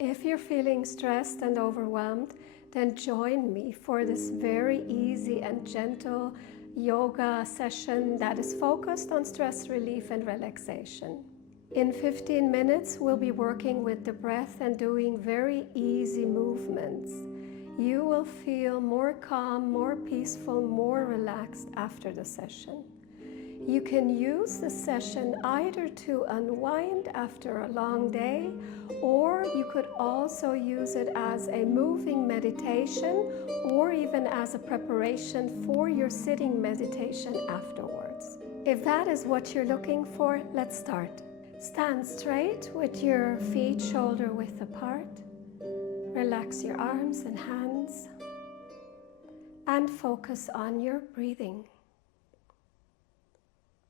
If you're feeling stressed and overwhelmed, then join me for this very easy and gentle yoga session that is focused on stress relief and relaxation. In 15 minutes, we'll be working with the breath and doing very easy movements. You will feel more calm, more peaceful, more relaxed after the session. You can use the session either to unwind after a long day, or you could also use it as a moving meditation or even as a preparation for your sitting meditation afterwards. If that is what you're looking for, let's start. Stand straight with your feet shoulder width apart. Relax your arms and hands and focus on your breathing.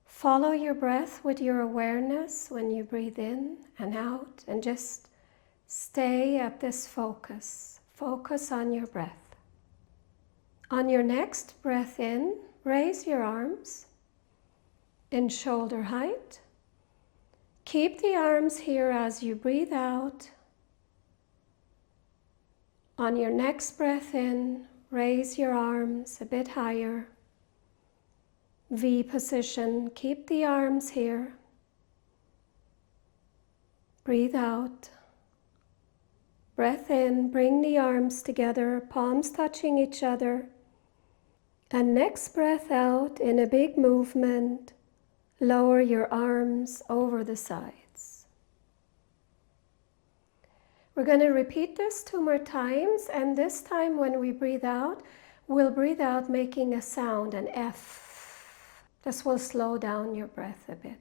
Follow your breath with your awareness when you breathe in and out, and just stay at this focus. Focus on your breath. On your next breath in, raise your arms in shoulder height. Keep the arms here as you breathe out. On your next breath in, raise your arms a bit higher. V position, keep the arms here. Breathe out. Breath in, bring the arms together, palms touching each other. And next breath out in a big movement, lower your arms over the sides. We're going to repeat this 2 more times, and this time when we breathe out, we'll breathe out making a sound, an F. This will slow down your breath a bit.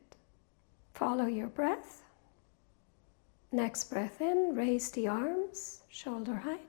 Follow your breath. Next breath in, raise the arms, shoulder height.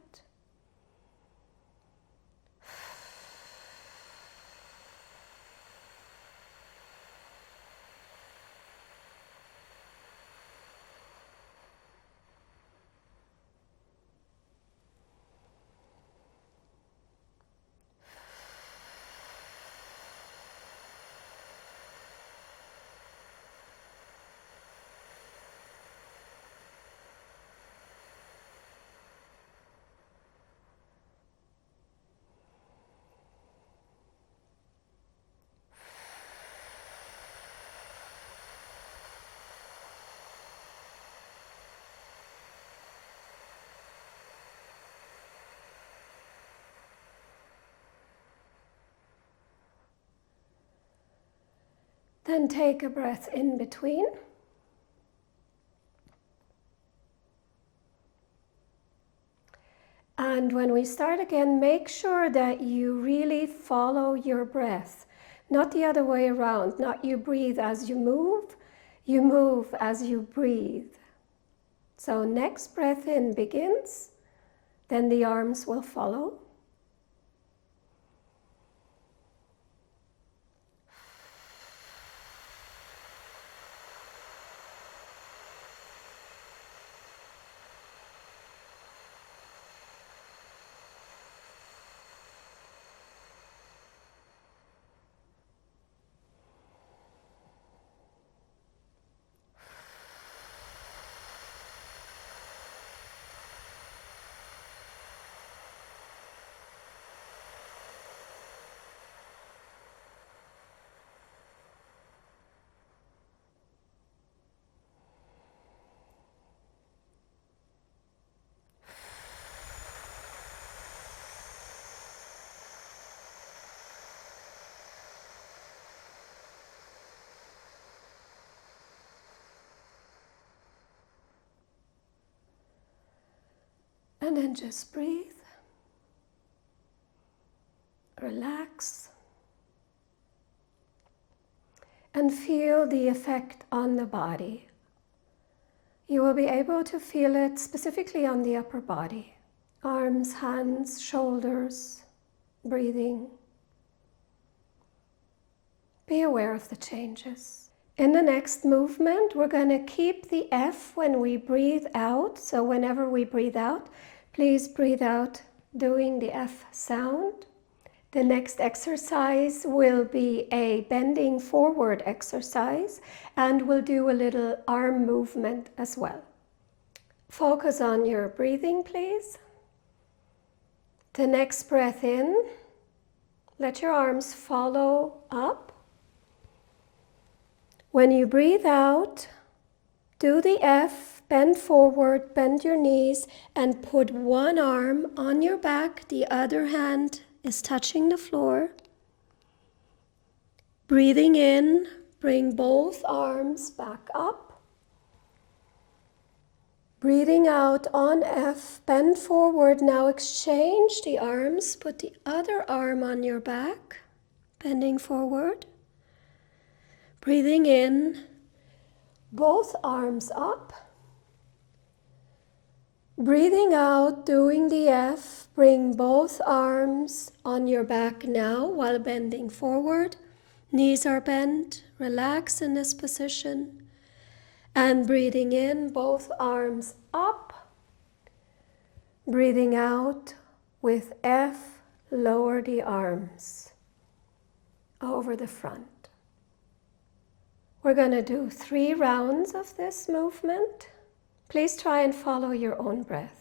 Then take a breath in between. And when we start again, make sure that you really follow your breath, not the other way around. Not you breathe as you move as you breathe. So next breath in begins, then the arms will follow. And then just breathe, relax, and feel the effect on the body. You will be able to feel it specifically on the upper body, arms, hands, shoulders, breathing. Be aware of the changes. In the next movement, we're going to keep the F when we breathe out. So whenever we breathe out, please breathe out doing the F sound. The next exercise will be a bending forward exercise, and we'll do a little arm movement as well. Focus on your breathing, please. The next breath in, let your arms follow up. When you breathe out, do the F, bend forward, bend your knees, and put one arm on your back. The other hand is touching the floor. Breathing in, bring both arms back up. Breathing out on F, bend forward. Now exchange the arms. Put the other arm on your back, bending forward. Breathing in, both arms up. Breathing out, doing the F, bring both arms on your back now while bending forward. Knees are bent, relax in this position. And breathing in, both arms up. Breathing out with F, lower the arms over the front. We're going to do 3 rounds of this movement. Please try and follow your own breath.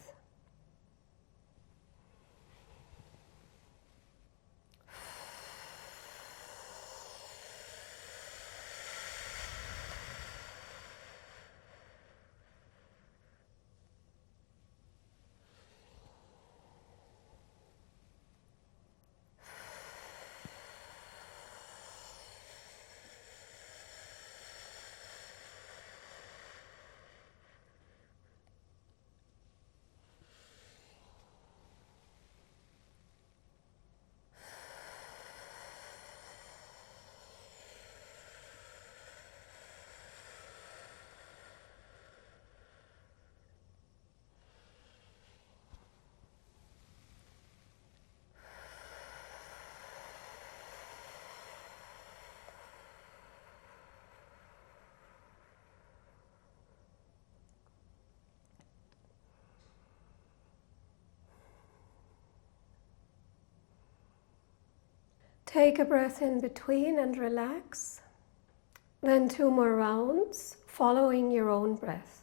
Take a breath in between and relax. Then 2 more rounds, following your own breath.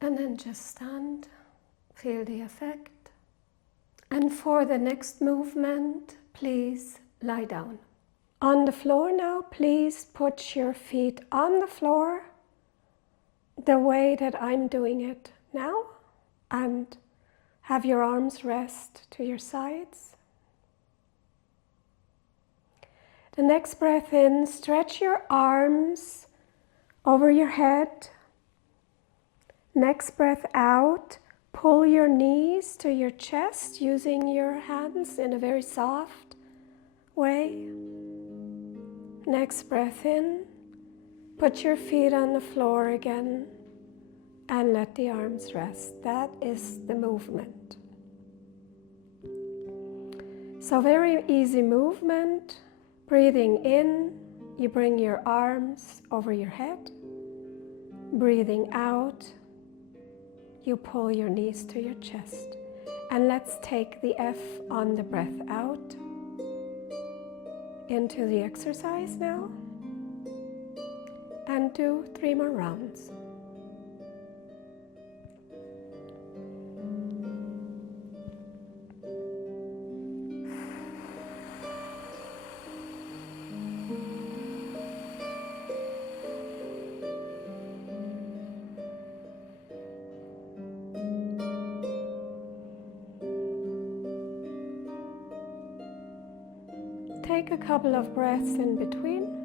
And then just stand, feel the effect. And for the next movement, please lie down. On the floor now, please put your feet on the floor the way that I'm doing it now, and have your arms rest to your sides. The next breath in, stretch your arms over your head. Next breath out, Pull your knees to your chest using your hands in a very soft way. Next breath in, put your feet on the floor again and let the arms rest. That is the movement. So very easy movement. Breathing in, you bring your arms over your head. Breathing out, you pull your knees to your chest. And let's take the F on the breath out into the exercise now. And do 3 more rounds. Take a couple of breaths in between.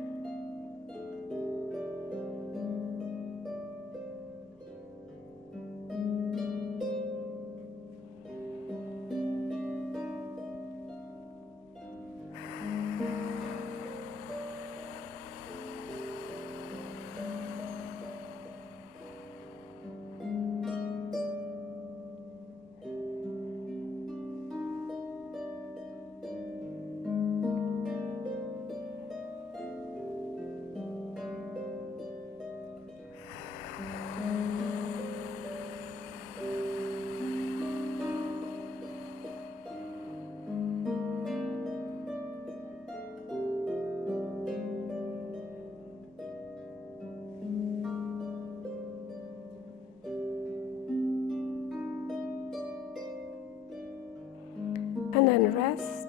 And then rest.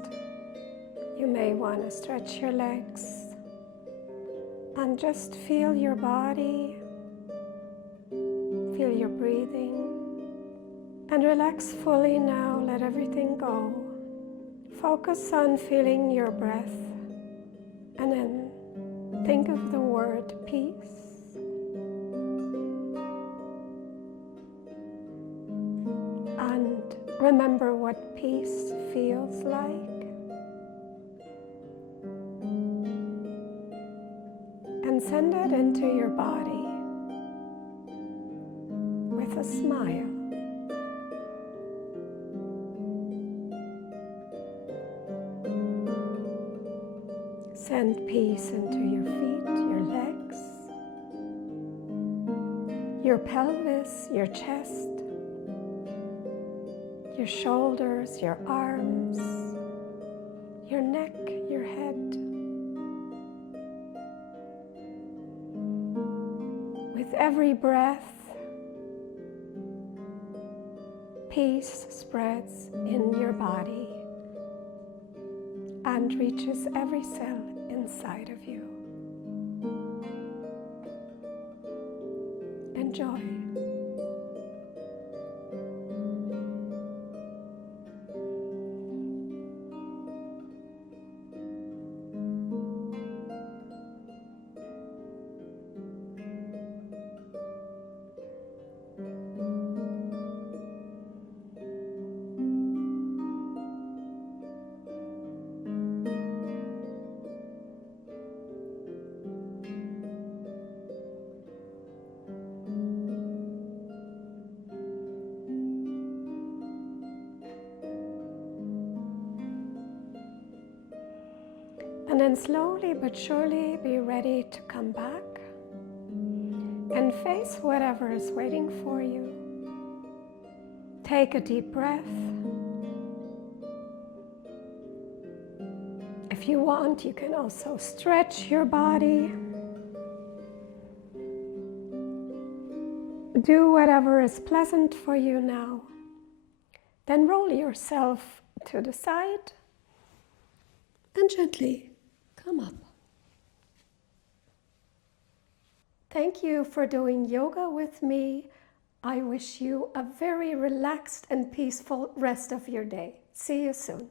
You may want to stretch your legs and just feel your body, feel your breathing, and relax fully now. Let everything go. Focus on feeling your breath and then think of the word peace. And remember what peace feels like. And send it into your body with a smile. Send peace into your feet, your legs, your pelvis, your chest, your shoulders, your arms, your neck, your head. With every breath, peace spreads in your body and reaches every cell inside of you. Enjoy. And then slowly but surely be ready to come back and face whatever is waiting for you. Take a deep breath. If you want, you can also stretch your body. Do whatever is pleasant for you now. Then roll yourself to the side and gently come up. Thank you for doing yoga with me. I wish you a very relaxed and peaceful rest of your day. See you soon.